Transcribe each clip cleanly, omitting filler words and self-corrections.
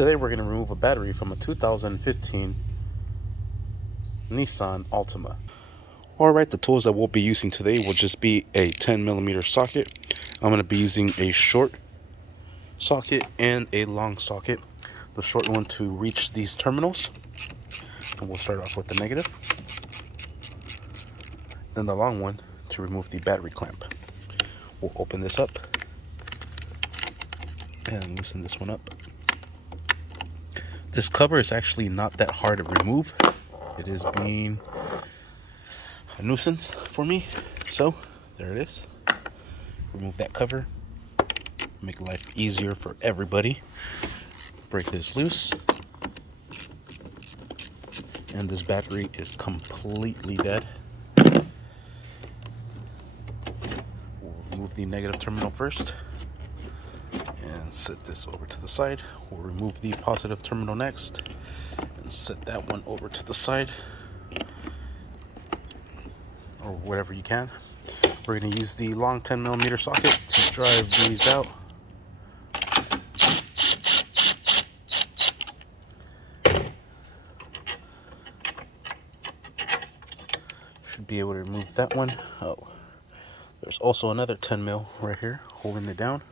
Today we're going to remove a battery from a 2015 Nissan Altima. Alright, the tools that we'll be using today will just be a 10mm socket. I'm going to be using a short socket and a long socket. The short one to reach these terminals. And we'll start off with the negative. Then the long one to remove the battery clamp. We'll open this up and loosen this one up. This cover is actually not that hard to remove. It is being a nuisance for me. So there it is. Remove that cover. Make life easier for everybody. Break this loose. And this battery is completely dead. We'll remove the negative terminal first. And set this over to the side. We'll remove the positive terminal next and set that one over to the side, or whatever you can. We're going to use the long 10mm socket to drive these out. Should be able to remove that one. Oh, there's also another 10mm right here holding it down.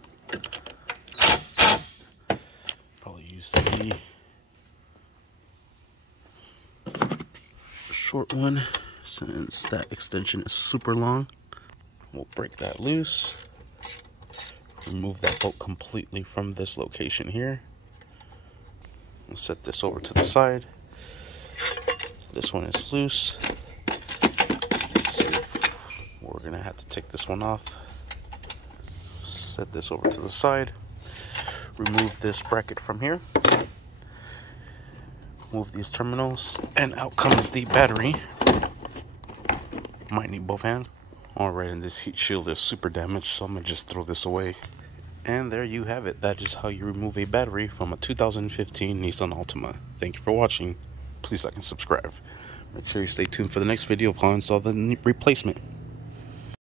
Use the short one since that extension is super long. We'll break that loose. Remove that bolt completely from this location here. We'll set this over to the side. This one is loose. We're gonna have to take this one off. Set this over to the side. Remove this bracket from here. Move these terminals, and out comes the battery. Might need both hands. Alright, and this heat shield is super damaged, so I'm gonna just throw this away. And there you have it. That is how you remove a battery from a 2015 Nissan Altima. Thank you for watching. Please like and subscribe. Make sure you stay tuned for the next video of how to install the replacement.